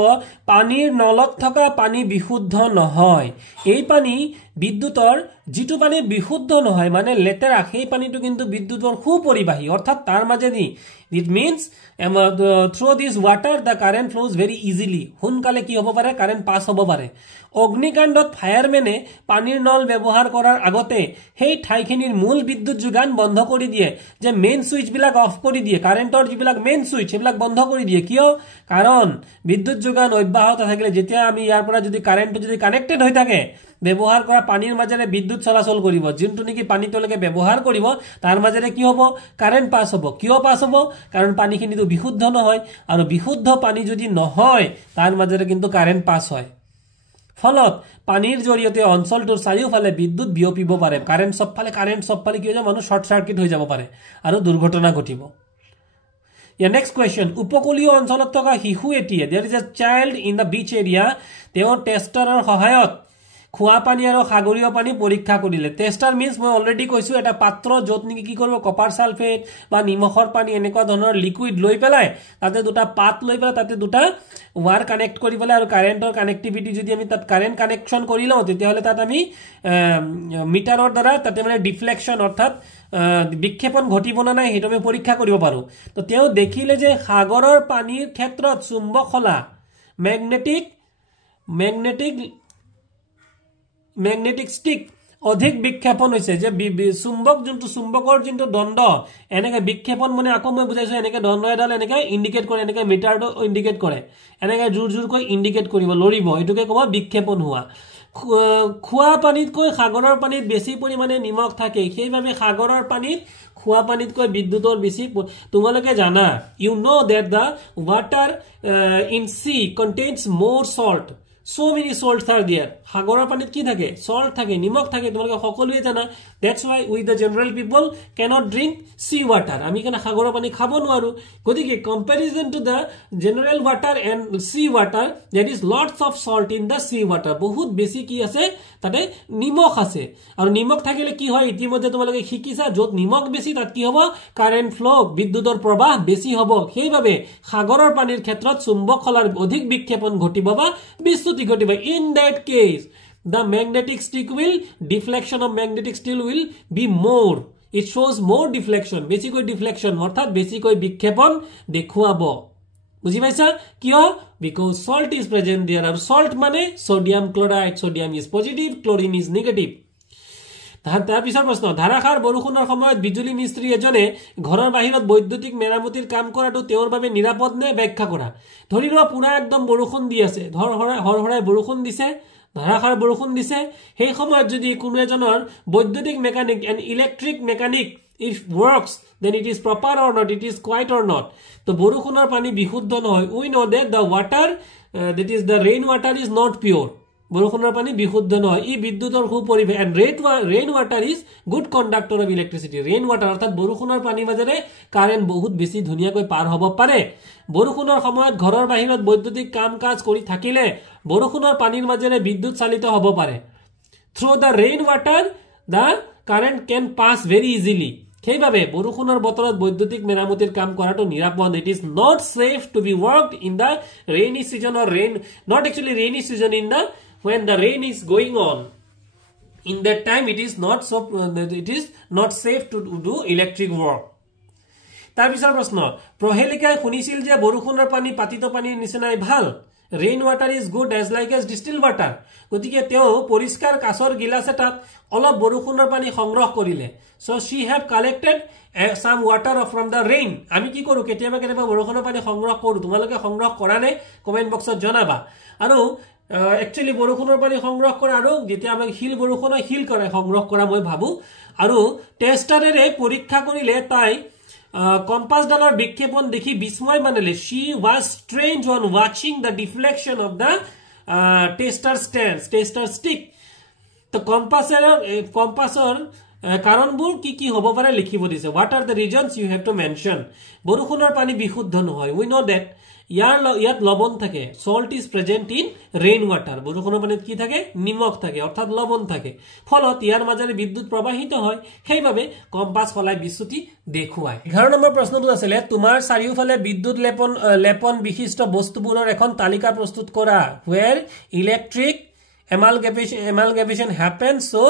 পানীৰ নলত থকা পানী বিশুদ্ধ নহয় এই পানী বিদ্যুতৰ যেটো পানী বিশুদ্ধ নহয় মানে লেতেৰা সেই পানীটো কিন্তু বিদ্যুতৰ সুপৰিবাহী অৰ্থাৎ তাৰ মাজেদি it means through this water the current flows very easily হুনকালে কি হ'ব পাৰে কাৰেন্ট পাস হ'ব পাৰে অগ্নিকাণ্ডত ফায়াৰম্যানে পানীৰ নল ব্যৱহাৰ কৰাৰ আগতে সেই ঠাইখিনিৰ মূল বিদ্যুৎ যোগান বন্ধ কৰি দিয়ে যে মেইন সুইচ বিলাক অফ কৰি দিয়ে কাৰেন্টৰ যিবিলাক মেইন সুইচ এবিলাক বন্ধ কৰি দিয়ে কিয় কাৰণ বিদ্যুৎ যোগান অব্যাহত থাকিলে যেতিয়া আমি ইয়াৰ পৰা যদি কাৰেন্ট যদি কানেক্টেড হৈ থাকে ব্যৱহাৰ কৰা পানীৰ মাজেৰে বিদ্যুৎ চলাচল কৰিব যিটো নেকি পানী তলকে ব্যৱহাৰ কৰিব তাৰ মাজেৰে কি হ'ব কাৰেন্ট পাস হ'ব কিয় পাস হ'ব কাৰণ পানীখিনিটো বিশুদ্ধ নহয় আৰু বিশুদ্ধ পানী যদি নহয় তাৰ মাজেৰে কিন্তু কাৰেন্ট পাস হয় ফলত পানীৰ জৰিয়তে অঞ্চলটোৰ চাৰিওফালে বিদ্যুৎ বিয়পিব পাৰে কাৰেণ্ট সবফালে কি হৈ যাব মানুহ শৰ্ট সাৰ্কিট হৈ যাব পাৰে আৰু দুৰ্ঘটনা ঘটিব নেক্সট কোৱেশ্চন উপকূলীয় অঞ্চলত থকা শিশু এটিয়ে there is a child in the beach area তেওঁৰ টেষ্টাৰৰ সহায়ত খোৱা পানী আৰু সাগৰীয় পানী পৰীক্ষা কৰিলে টেষ্টাৰ মিন্স মই অলৰেডি কৈছো এটা পাত্ৰ যত নেকি কি কৰিব কপাৰ সালফেট বা নিমখৰ পানী এনেকুৱা ধৰণৰ লিকুইড লৈ পেলাই তাতে দুটা পাত লৈ পেলাই তাতে দুটা ওয়াৰ কানেক্ট কৰি পেলাই আৰু কাৰেণ্টৰ কানেক্টিভিটি যদি আমি তাত কাৰেণ্ট কানেকশন কৰি লওঁ তেতিয়াহলে তাত আমি মিটাৰৰ দ্বাৰা তাতে মানে ডিফ্লেকশন অৰ্থাৎ বিক্ষেপণ ঘটিব না নাই হেতু আমি পৰীক্ষা কৰিব পাৰো তো তেওঁ দেখিলে যে সাগৰৰ পানীৰ ক্ষেত্ৰত চুম্বক খলা ম্যাগনেটিক স্টিক অধিক বিক্ষেপণ হৈছে যে চুম্বক যোনটো চুম্বকৰ যোনটো দণ্ড এনেকে বিক্ষেপণ মানে আকৌ মই বুজাইছো এনেকে দণ্ড এডাল এনেকে ইন্ডিকেট কৰে এনেকে মিটাৰটো ইন্ডিকেট কৰে এনেকে জোৰ কৈ ইন্ডিকেট কৰিব লৰিব এটোকে কবা বিক্ষেপণ হোৱা খোৱা পানীতকৈ সাগৰৰ পানীত বেছি পৰিমাণে নিমখ থাকে সেইভাবে সাগৰৰ পানীত খোৱা পানীতকৈ বিদ্যুতৰ বেছি তোমালোকে জানা you know that the water in sea contains more salt so many salts are there সাগৰৰ পানীত কি থাকে salt থাকে নিমখ থাকে তোমালোকে সকলোৱে জানা that's why we the general people cannot drink sea water আমি কেন সাগৰৰ পানী খাব নোৱাৰো গতিকে comparison to the general water and sea water there is lots of salt in the sea water বহুত বেছি কি আছে তাতে নিমখ আছে আৰু নিমখ থাকিলে কি হয় ইতিমধ্যে তোমালোকে শিকিছা যত নিমখ বেছি তাত কি হ'ব কারেন্ট ফ্লো বিদ্যুতৰ প্ৰবাহ বেছি হ'ব সেইভাবে সাগৰৰ পানীৰ ক্ষেত্ৰত চুম্বক খলাৰ অধিক বিক্ষেপণ ঘটিব বা বিস্তুতি ঘটিব in that case the magnetic stick will deflection of magnetic steel will be more it shows more deflection basically deflection অর্থাৎ basically বিক্ষেপণ দেখুৱাব বুজি পাইছা কিয় because salt is present there and salt মানে sodium chloride sodium is positive chlorine is negative তাৰ পিছৰ প্ৰশ্ন ধাৰাসাৰ বৰষুণৰ সময়ত বিজুলী মিস্ত্ৰী এজনে ঘৰৰ বাহিৰত বৈদ্যুতিক মেৰামতিৰ কাম কৰাটো তেওঁৰ বাবে নিৰাপদ নে ব্যাখ্যা কৰা ধৰিলোৱা পুৰা একদম বৰষুণ দি আছে হৰহৰাই বৰষুণ দিছে ধাৰাসাৰ বৰষুণ দিছে সেই সময়ত যদি কোনো এজনৰ বৈদ্যুতিক mechanic and electric mechanic if works then it is proper or not it is quiet or not তো বৰষুণৰ পানী বিশুদ্ধ নহয় we know that the water that is the rain water is not pure বৰষুণৰ পানী বিশুদ্ধ নহয় ই বিদ্যুতৰ সুপৰিৱেশ and rain water is good conductor of electricity rain water অৰ্থাৎ বৰষুণৰ পানী মাজেৰে কাৰেন্ট বহুত বেছি ধুনিয়াকৈ পাৰ হ'ব পাৰে বৰষুণৰ সময়ত ঘৰৰ বাহিৰত বৈদ্যুতিক কাম কাজ কৰি থাকিলে বৰষুণৰ পানীৰ মাজেৰে বিদ্যুৎ চালিত হ'ব পাৰে through the rain water the current can pass very easily সেইভাবে বৰষুণৰ বতৰত বৈদ্যুতিক মেৰামতিৰ কাম কৰাটো নিৰাপদ it is not safe to be worked in the rainy season or not actually rainy season in the when the rain is going on in that time it is not safe to do electric work তাৰ পিছৰ প্ৰশ্ন প্ৰহেলিকাই শুনিছিল যে বৰষুণৰ পানী পাতিত পানীৰ নিচিনাই ভাল rain water is good as like as distilled water গতিকে তেও পৰিষ্কাৰ কাচৰ গিলাস এটাত অলপ বৰষুণৰ পানী সংগ্ৰহ কৰিলে so she have collected some water from the rain আমি কি কৰো কেতিয়াবা বৰষুণৰ পানী সংগ্ৰহ কৰো তোমালোকে সংগ্ৰহ কৰা নে কমেন্ট বক্সত জনাবা আৰু actually বৰষুণৰ পানী সংগ্ৰহ কৰা আৰু যেতিয়া আমি হিল বৰষুণ হিল কৰে সংগ্ৰহ কৰা মই ভাবো আৰু টেষ্টাৰেৰে পৰীক্ষা কৰিলে তাই compass ডালৰ বিক্ষেপণ দেখি বিস্ময় মানিলে she was strange on watching the deflection of the tester stick তো কম্পাছৰ কাৰণবোৰ কি হ'ব পাৰে লিখিব দিছে what are the reasons you have to mention বৰষুণৰ পানী বিশুদ্ধ নহয় we know that ইয়াত লবণ থাকে salt is present in rain water বৰষুণৰ পানীত কি থাকে নিমখ থাকে অৰ্থাৎ লবণ থাকে ফলত ইয়াৰ মাজেৰে বিদ্যুৎ প্ৰবাহিত হয় সেইভাবে কম্পাস খলাই বিস্তুতি দেখুৱায় 11 নম্বৰ প্ৰশ্নটো আছিল তোমাৰ চাৰিওফালে বিদ্যুৎ লেপন বিশিষ্ট বস্তুবোৰৰ এখন তালিকা প্ৰস্তুত কৰা where electric amalgamation happens so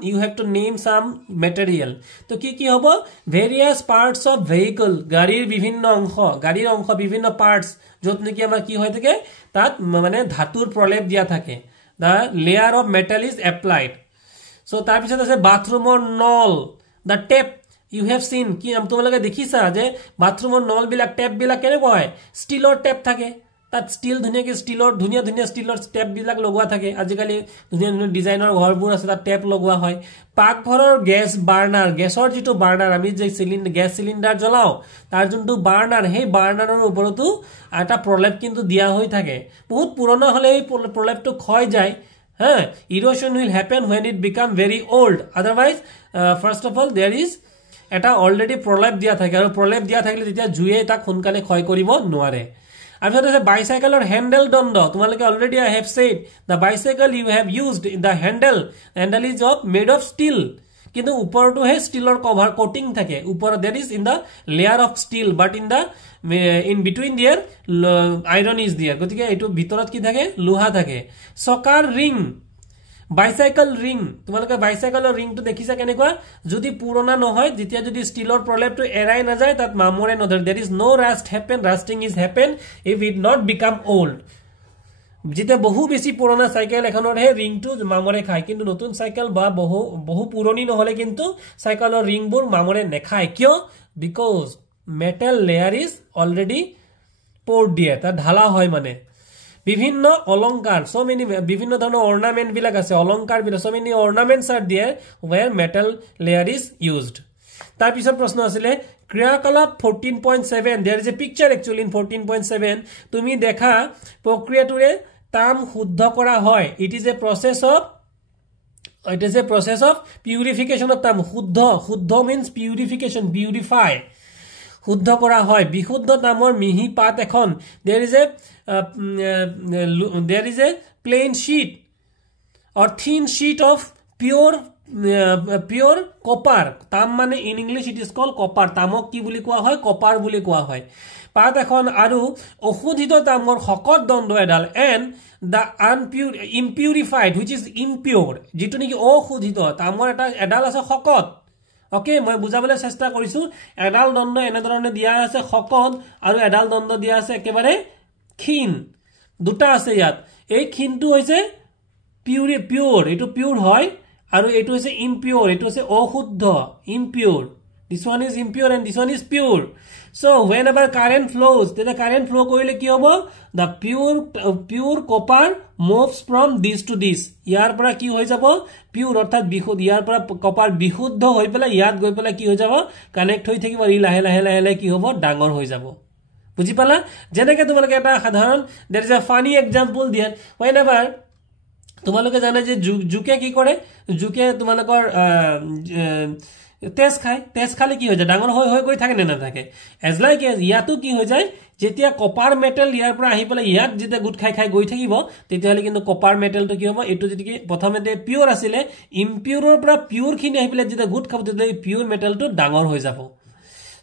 you have to name some material তো কি হ'ব various parts of vehicle গাড়ীৰ বিভিন্ন অংশ বিভিন্ন parts যত নেকি আমাৰ কি হৈ থাকে তাত মানে ধাতুৰ প্ৰলেপ দিয়া থাকে the layer of metal is applied so তাৰ পিছত আছে বাথৰুমৰ নল the tap you have seen কি তোমালোকে দেখিছা যে বাথৰুমৰ নল বিলাক টেপ বিলাক কেনেকুৱা হয় ষ্টিলৰ টেপ থাকে তাত ষ্টিল ধুনিয়াকে ষ্টিলৰ ধুনিয়া ষ্টিলৰ টেপ বিলাক লগোৱা থাকে আজিকালি ধুনিয়া ডিজাইনৰ ঘৰবোৰ আছে তাত টেপ লগোৱা হয় পাকঘৰৰ গেছ বাৰ্নাৰ গেছৰ যেটো বাৰ্নাৰ আমি যে গ্যাস সিলিন্ডাৰ জ্বলাও তাৰ যোনটো বাৰ্নাৰ সেই বাৰ্নাৰৰ ওপৰতো এটা প্ৰলেপ কিন্তু দিয়া হৈ থাকে বহুত পুৰণা হলে এই প্ৰলেপটো ক্ষয় যায় Erosion will happen when it become very old. Otherwise, first of all, there is এটা already prolapse দিয়া থাকে আৰু prolapse দিয়া থাকিলে তেতিয়া জুয়ে তাক সোনকালে ক্ষয় কৰিব নোৱাৰে আৰু এটা bicycleৰ হ্যান্ডেল দণ্ড তোমালোকে already I have said the bicycle you have used the handle is made of steel কিন্তু উপৰটো হে ষ্টিলৰ কভাৰ কোটিং থাকে উপৰ there is in the layer of steel but in between there iron is there গতিকে এটো ভিতৰত কি থাকে লোহা থাকে চকাৰ ৰিং bicycle ring তোমালোকে bicycle ring to দেখিছা কেনেকুৱা যদি পুৰণা নহয় যেতিয়া যদি ষ্টিলৰ প্ৰলেপ to এৰাই না যায় তাত মামৰে নধৰ there is no rusting is happen if it not become old যেতিয়া বহু বেছি পুৰণা সাইকেল এখনৰ হে ring to মামৰে খায় কিন্তু নতুন সাইকেল বা বহু পুৰণি নহলে কিন্তু সাইকেলৰ ring বোৰ মামৰে নেখায় কিয় because metal layer is already poured there তা ঢালা হয় মানে বিভিন্ন অলংকাৰ so many বিভিন্ন ধৰণৰ ornament বিলাক আছে অলংকাৰ বিলাক so many ornaments are there where metal layer is used তাৰ পিছৰ প্ৰশ্ন আছিল ক্ৰিয়াকলাপ 14.7 there is a picture actually in 14.7 তুমি দেখা প্ৰক্ৰিয়াটোৰে তাম শুদ্ধ কৰা হয় it is a process of purification of তাম শুদ্ধ means purification purify শুদ্ধ কৰা হয় বিশুদ্ধ তামৰ মিহি পাত এখন there is a plain sheet or thin sheet of pure copper তাম মানে in English it is called copper তামক কি বুলি কোৱা হয় copper বুলি কোৱা হয় পাত এখন আৰু অশুদ্ধিত তামৰ শকত দণ্ড এডাল and the impurified which is impure যেটো নেকি অশুদ্ধিত তামৰ এটা এডাল আছে শকত ওকে মই বুজাবলৈ চেষ্টা কৰিছো এডাল দণ্ড এনেধৰণে দিয়া আছে শকত আৰু এডাল দণ্ড দিয়া আছে একেবাৰে ক্ষীণ দুটা আছে ইয়াত এই ক্ষীণটো হৈছে পিউৰ এটো পিউৰ হয় আৰু এটো হৈছে ইমপিউৰ এটো হৈছে অশুদ্ধ ইমপিউৰ this one is impure and this one is pure so whenever current flows the current flow কৰিলে কি হ'ব the pure copper moves from this to this ইয়াৰ পৰা কি হৈ যাব পিউৰ অৰ্থাৎ বিশুদ্ধ ইয়াৰ পৰা কপাৰ বিশুদ্ধ হৈ পেলাই ইয়াত গৈ পেলাই কি হৈ যাব কানেক্ট হৈ থাকিব ই লাহে লাহে কি হ'ব ডাঙৰ হৈ যাব বুজি পালা যেনেকৈ তোমালোকে এটা সাধাৰণ there is a funny example there whenever তোমালোকে জানে যে জুকে কি কৰে জুকে তোমালোকৰ তেজ খালে কি হৈ যায় ডাঙৰ হৈ গৈ থাকে না থাকে as like as ইয়াতো কি হৈ যায় যেতিয়া কপাৰ মেটেল ইয়াৰ পৰা আহি পেলাই ইয়াত যেতিয়া গুট খাই গৈ থাকিব তেতিয়ালে কিন্তু কপাৰ মেটেলটো কি হ'ব এটো যদি প্ৰথমতে পিউৰ আছিল ইমপিউৰৰ পৰা পিউৰ খিনি আহি পেলাই যেতিয়া গুট খাব তেতিয়ালে পিউৰ মেটেলটো ডাঙৰ হৈ যাব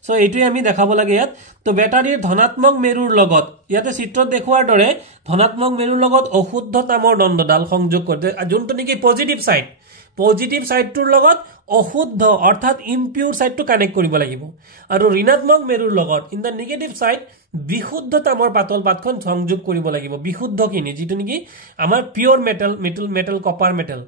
সো এটোই আমি দেখাব লাগে ইয়াত তো ব্যাটাৰীৰ ধনাত্মক মেৰুৰ লগত ইয়াতে চিত্ৰত দেখুৱাৰ দৰে ধনাত্মক মেৰুৰ লগত অশুদ্ধ তামৰ দণ্ডডাল সংযোগ কৰে যোনটো নেকি পজিটিভ সাইডটোৰ লগত অশুদ্ধ অৰ্থাৎ ইমপিউৰ সাইডটো কানেক্ট কৰিব লাগিব আৰু ঋণাত্মক মেৰুৰ লগত ইন দা নেগেটিভ সাইড বিশুদ্ধ তামৰ পাতল পাতখন সংযোগ কৰিব লাগিব বিশুদ্ধ কিনি যেটো নেকি আমাৰ পিউৰ মেটেল কপাৰ মেটেল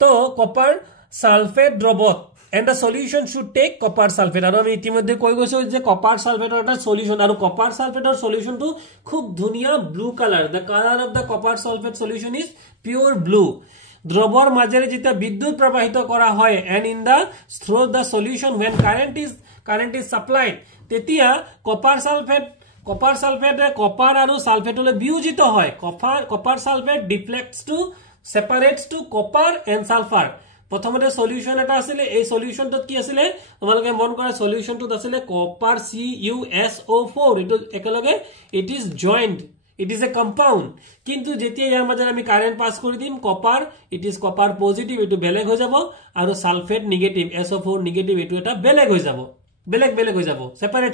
তো কপাৰ সালফেট দ্ৰৱত and the solution should take copper sulfate আৰু আমি ইতিমধ্যে কৈ গৈছো যে copper sulfate এটা সলিউশন আৰু copper sulfate ৰ সলিউশনটো খুব ধুনিয়া blue colour the color of the copper sulfate solution is pure blue দ্ৰৱৰ মাজেৰে যেতিয়া বিদ্যুৎ প্ৰবাহিত কৰা হয় and in the through the solution when current is supplied তেতিয়া copper sulfate copper আৰু সালফেটলৈ বিয়োজিত হয় copper sulfate deflects to separates to copper and sulfur প্ৰথমতে সলিউশন এটা আছিল এই সলিউশনটো কি আছিল তোমালোকে মন কৰা সলিউশনটো আছিল কপাৰ CuSO4 এটো একেলগে it is joint it is a compound কিন্তু যেতিয়া ইয়াৰ মাজে আমি কাৰেন্ট পাস কৰি দিম copper it is copper positive এটো বেলেগ হৈ যাব আৰু সালফেট নেগেটিভ SO4 নেগেটিভ এটো এটা বেলেগ হৈ যাব বেলেগ হৈ যাব সেপাৰেট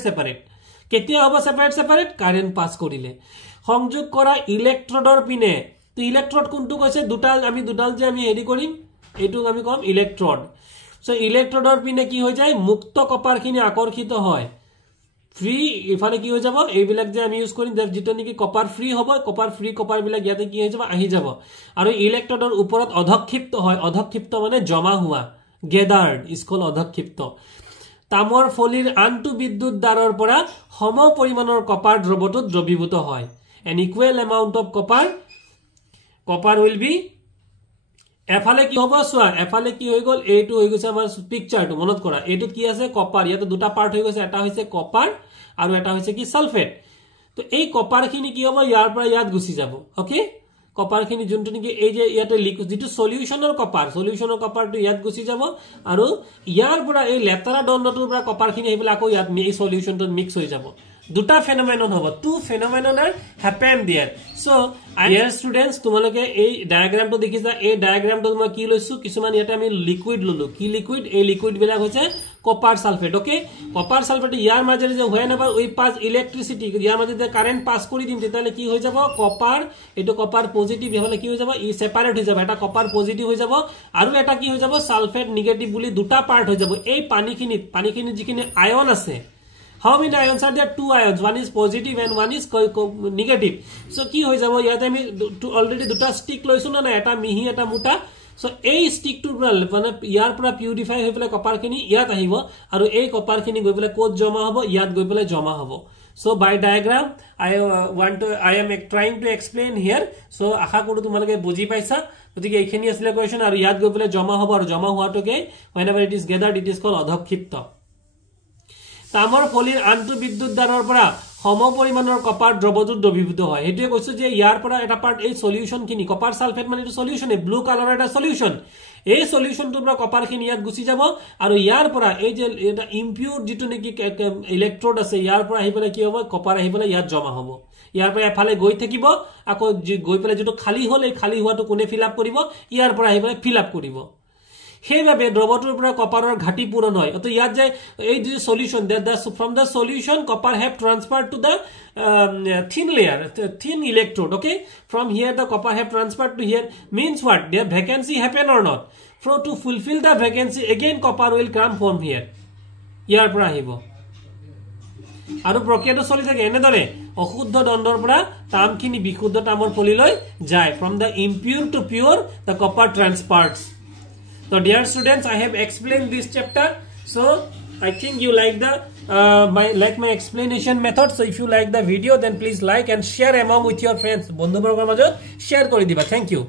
কেতিয়া হ'ব সেপাৰেট কাৰেন্ট পাস কৰিলে সংযোগ কৰা ইলেক্ট্ৰডৰ পিনে তো ইলেক্ট্ৰড কোনটো কৈছে দুটাল যে আমি হেৰি কৰিম এটো আমি কম ইলেক্ট্ৰড সো ইলেক্ট্ৰডৰ পিনে কি হৈ যায় মুক্ত কপাৰ খিনি আকৰ্ষিত হয় ফ্ৰী ইফালে কি হৈ যাব এইবিলাক যে আমি ইউজ কৰিম যেটো নেকি কপাৰ ফ্ৰী হ'ব কপাৰ বিলাক ইয়াতে কি হৈ যাব আহি যাব আৰু ইলেক্ট্ৰডৰ ওপৰত অধক্ষিপ্ত মানে জমা হোৱা গেদাৰ্ড ইজ কল অধক্ষিপ্ত তামৰ ফলিৰ আনটো বিদ্যুৎ দাৰৰ পৰা সম পৰিমাণৰ কপাৰ দ্ৰৱটোত দ্ৰবীভূত হয় an equal amount of copper will be এফালে কি হ'ব সোয়া এফালে কি হৈ গল এইটো হৈ গৈছে আমাৰ পিকচাৰটো মনত কৰা এইটো কি আছে কপাৰ ইয়াতে দুটা পাৰ্ট হৈ গৈছে এটা হৈছে কপাৰ আৰু এটা হৈছে কি সালফেট তো এই কপাৰ খিনি কি হ'ব ইয়াৰ পৰা ইয়াত গুছি যাব ওকে কপাৰ খিনি যোনটো নেকি এই যে ইয়াতে লিকুইড যেটো সলিউশনৰ কপাৰটো ইয়াত গুছি যাব আৰু ইয়াৰ পৰা এই লেটাৰা দণ্ডটোৰ পৰা কপাৰ খিনি আহিবলে আকৌ ইয়াত এই সলিউশনটো মিক্স হৈ যাব দুটা ফেনোমেনন হ'ব two phenomenon are happen there so dear students তোমালোকে এই ডায়াগ্ৰামটো দেখিছা এই ডায়াগ্ৰামটো মই কি লৈছো কিছুমান ইয়াতে আমি লিকুইড ললো কি লিকুইড এই লিকুইড বিলাক হৈছে copper sulphate okay copper sulphate ইয়াৰ মাজেৰে যে whenever we pass electricity ইয়াৰ মাজে যে কাৰেন্ট পাস কৰি দিম তেতালে কি হৈ যাব কপাৰ এটো কপাৰ পজিটিভ হলে কি হৈ যাব ই সেপাৰেট হৈ যাব এটা কপাৰ পজিটিভ হৈ যাব আৰু এটা কি হৈ যাব সালফেট নেগেটিভ বুলি দুটা পাৰ্ট হৈ যাব এই পানীখিনি যিখিনি আয়ন আছে How many ions are there? Two ions. One is positive and one is negative. So, কি হৈ যাব ইয়াতে আমি already দুটা stick লৈছো না এটা মিহি এটা মোটা so এই stick টোৰ পৰা মানে ইয়াৰ পৰা পিউৰিফাই হৈ পেলাই কপাৰ খিনি ইয়াত আহিব আৰু এই কপাৰ খিনি গৈ পেলাই কোত জমা হ'ব ইয়াত গৈ পেলাই জমা হ'ব so by diagram I am trying to explain here so আশা কৰো তোমালোকে বুজি পাইছা গতিকে এইখিনি আছিল কোৱেশ্চন আৰু ইয়াত গৈ পেলাই জমা হ'ব আৰু জমা হোৱাটোকে whenever it is gathered it is called অধক্ষিপ্ত তামৰ ফলিৰ আনটো বিদ্যুৎ দানৰ পৰা সম পৰিমাণৰ কপাৰ দ্ৰৱযুত দ্ৰবীভূত হয় হেতুৱে কৈছো যে ইয়াৰ পৰা এটা পাৰ্ট এই সলিউশন খিনি কপাৰ সালফেট মানে এটা সলিউশন এ ব্লু কালাৰৰ এটা সলিউশন এই সলিউশনটোৰ পৰা কপাৰ খিনি ইয়াত গুছি যাব আৰু ইয়াৰ পৰা এই যে এটা ইমপিউৰ যেটো নেকি ইলেক্ট্ৰোড আছে ইয়াৰ পৰা আহি পেলাই কি হ'ব কপাৰ আহি পেলাই ইয়াত জমা হ'ব ইয়াৰ পৰা এফালে গৈ থাকিব আকৌ গৈ পেলাই যেটো খালি হল এই খালি হোৱাটো কোনে ফিল আপ কৰিব ইয়াৰ পৰা আহি পেলাই ফিল আপ কৰিব হেভাবে দ্ৰৱটোৰ পৰা কপাৰৰ ঘাটি পূৰণ হয় তো ইয়াত যে এই যে solution from the solution copper have transferred to the thin layer thin electrode okay from here the copper have transferred to here means what their vacancy happen or not for to fulfill the vacancy again copper will come from here ইয়াৰ পৰা আহিব আৰু প্ৰক্ৰিয়াটো চলি থাকে এনেদৰে অশুদ্ধ দণ্ডৰ পৰা তামখিনি বিশুদ্ধ তামৰ ফলিলৈ যায় from the impure to pure the copper transfers. So dear students, I have explained this chapter. So I think you like the my explanation method. So if you like the video, then please like and share among with your friends. Bondhu borgor majot share kori diba. Thank you.